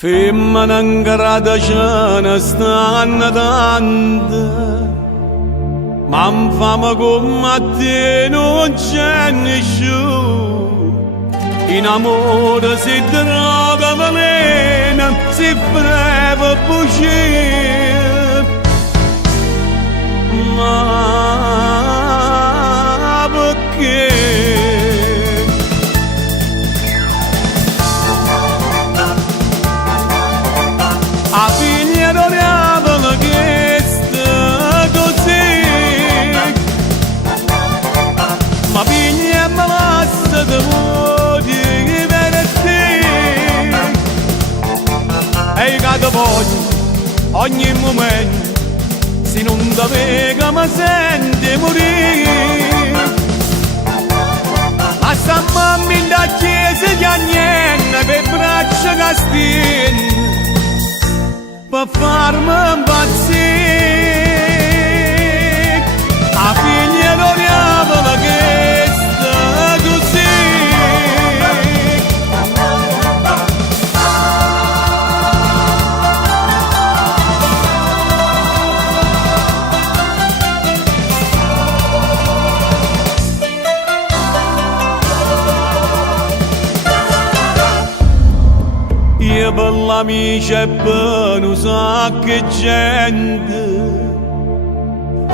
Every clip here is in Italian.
Femmina ingrata ce ne stanno tante, ma infame come te non c'è nessuno. In amore si droga veleno, si breve bugie. Ma perché? A figlia non aveva chiesto così, ma figlia mi lascia da voi per te. E che voglio ogni momento, se non doveva mi sente morire. Ma sta mamma in da chiesa che niente per braccia castine, per farmi impazzire. A figlia non aveva chiesto così. Io per l'amica e per un sacco di gente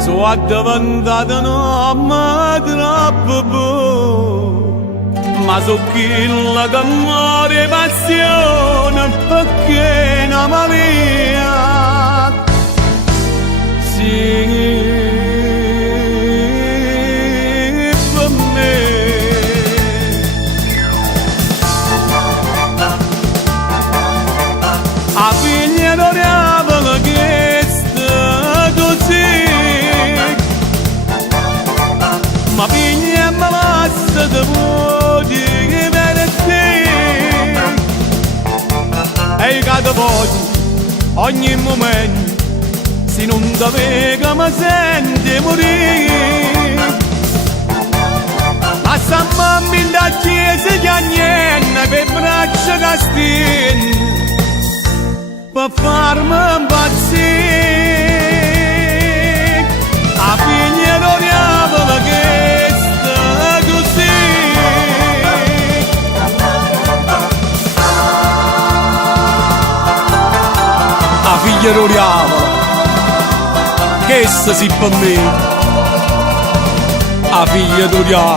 sono diventata un'uomo troppo buono, ma so quella che muore passione perché non malia. Sì, per me. A figlia non aveva chiesto così, ma figlia mi lascia da voi per te. E che voglio ogni momento, se non doveva mi sente morire. Ma sta mamma in da chiesa che niente per braccia castine, per farmi impazzire. A figlia non aveva chiesto così. A figlia non aveva chiesto sì per me. A figlia non aveva